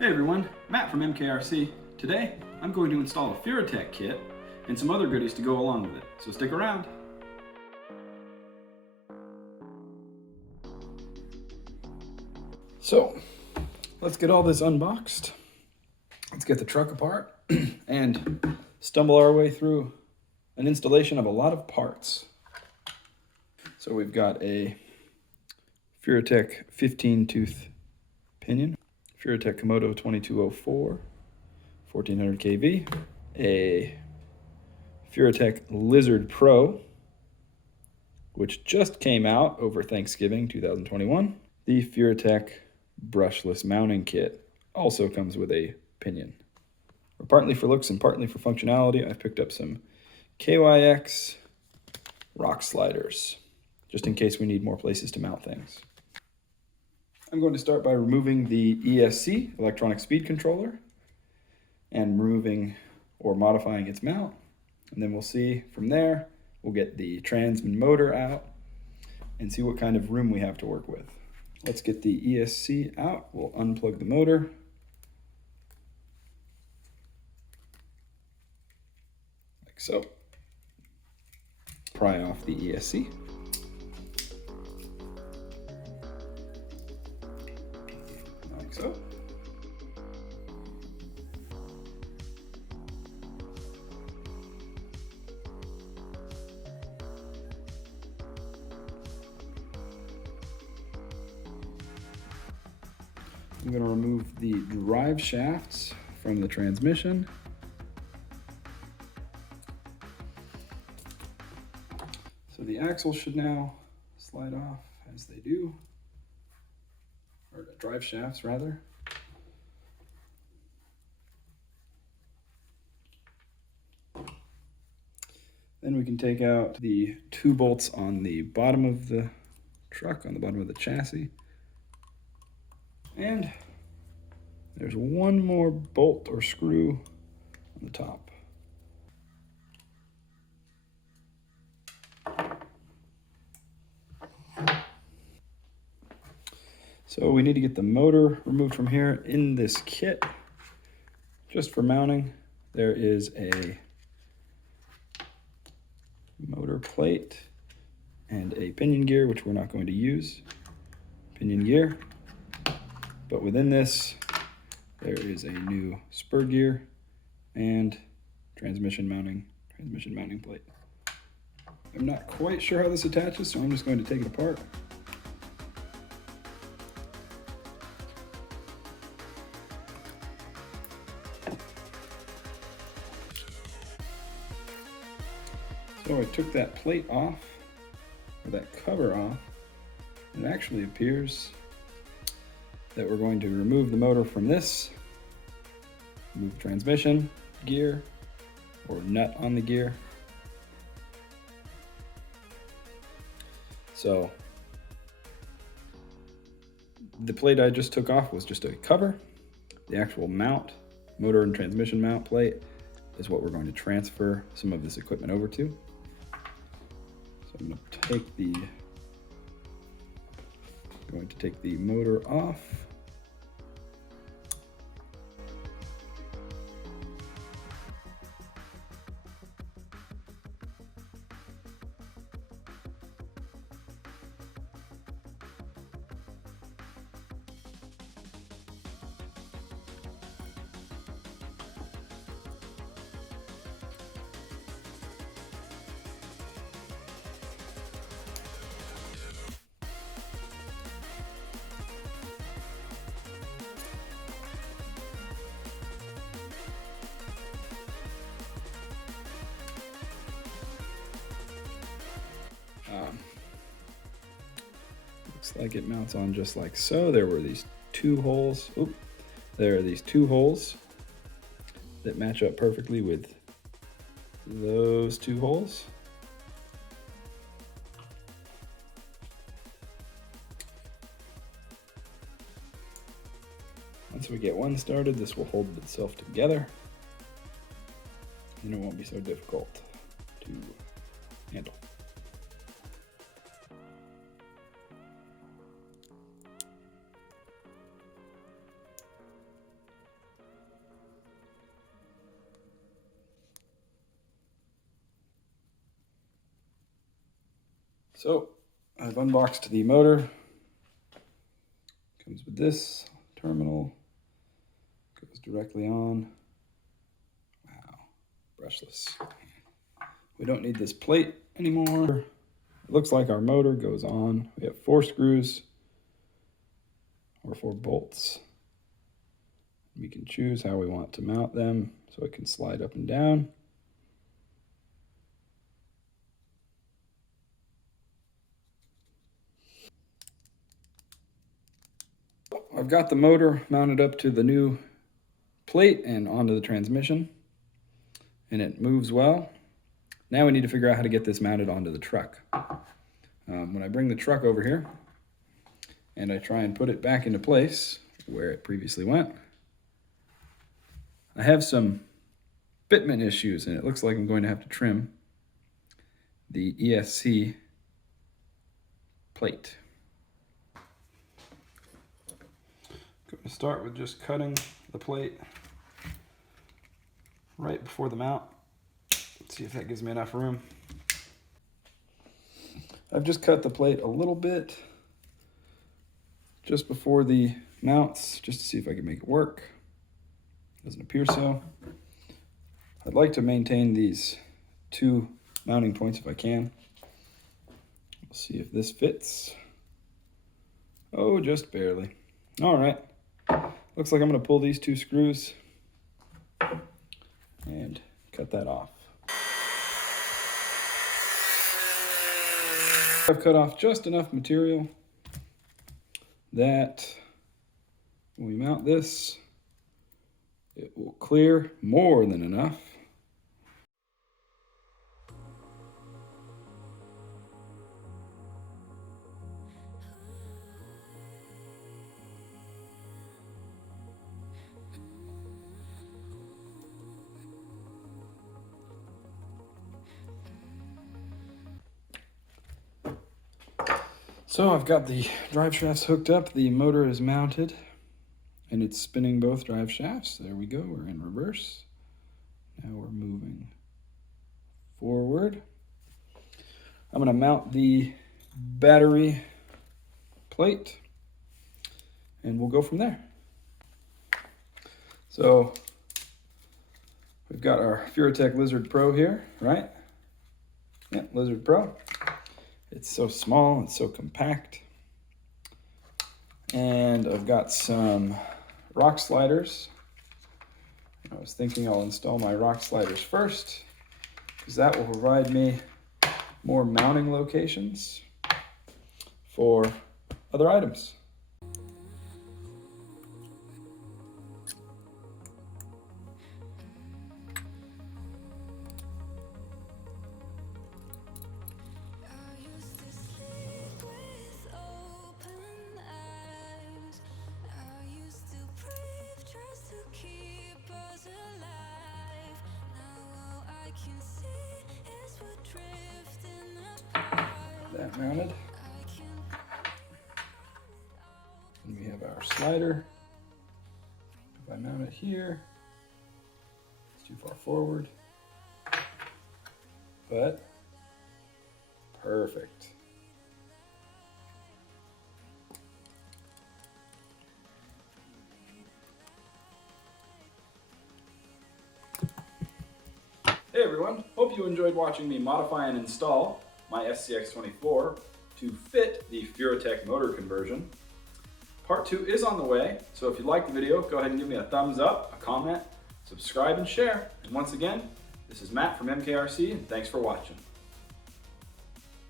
Hey everyone, Matt from MKRC. Today, I'm going to install a Furitek kit and some other goodies to go along with it, so stick around. So, let's get all this unboxed. Let's get the truck apart and stumble our way through an installation of a lot of parts. So we've got a Furitek 15-tooth pinion, Furitek Komodo 2204, 1400 kV, a Furitek Lizard Pro, which just came out over Thanksgiving 2021. The Furitek brushless mounting kit also comes with a pinion. Partly for looks and partly for functionality, I've picked up some KYX rock sliders, just in case we need more places to mount things. I'm going to start by removing the ESC, electronic speed controller, and removing or modifying its mount. And then we'll see from there, we'll get the transmission motor out and see what kind of room we have to work with. Let's get the ESC out. We'll unplug the motor. Like so. Pry off the ESC. Like so. I'm going to remove the drive shafts from the transmission. So the axles should now slide off as they do, or drive shafts rather. Then we can take out the 2 bolts on the bottom of the truck, on the bottom of the chassis. And there's one more bolt or screw on the top. So we need to get the motor removed from here. In this kit, just for mounting, there is a motor plate and a pinion gear, which we're not going to use. Pinion gear. But within this, there is a new spur gear and transmission mounting plate. I'm not quite sure how this attaches, so I'm just going to take it apart. So I took that plate off, or that cover off, and it actually appears that we're going to remove the motor from this, remove the transmission gear or nut on the gear. So the plate I just took off was just a cover. The actual mount, motor and transmission mount plate, is what we're going to transfer some of this equipment over to. So I'm going to take the motor off. Looks like it mounts on just like so. There were these 2 holes. Oop. There are these 2 holes that match up perfectly with those 2 holes. Once we get one started, this will hold itself together and it won't be so difficult to handle. So I've unboxed the motor. Comes with this terminal. Goes directly on. Wow, brushless. We don't need this plate anymore. It looks like our motor goes on. We have 4 screws or 4 bolts. We can choose how we want to mount them so it can slide up and down. I've got the motor mounted up to the new plate and onto the transmission, and it moves well. Now we need to figure out how to get this mounted onto the truck. When I bring the truck over here and I try and put it back into place where it previously went, I have some fitment issues, and it looks like I'm going to have to trim the ESC plate. I'm going to start with just cutting the plate right before the mount. Let's see if that gives me enough room. I've just cut the plate a little bit just before the mounts, just to see if I can make it work. Doesn't appear so. I'd like to maintain these 2 mounting points if I can. We'll see if this fits. Oh, just barely. All right. Looks like I'm going to pull these 2 screws and cut that off. I've cut off just enough material that when we mount this, it will clear more than enough. So I've got the drive shafts hooked up, the motor is mounted, and it's spinning both drive shafts. There we go, we're in reverse. Now we're moving forward. I'm going to mount the battery plate, and we'll go from there. So we've got our Furitek Lizard Pro here, right? Yeah, Lizard Pro. It's so small, it's so compact. And I've got some rock sliders. I was thinking I'll install my rock sliders first, because that will provide me more mounting locations for other items. That mounted. And we have our slider. If I mount it here, it's too far forward, but perfect. Hey everyone, hope you enjoyed watching me modify and install my SCX24 to fit the Furitek motor conversion. Part 2 is on the way, so if you liked the video, go ahead and give me a thumbs up, a comment, subscribe, and share. And once again, this is Matt from MKRC, and thanks for watching.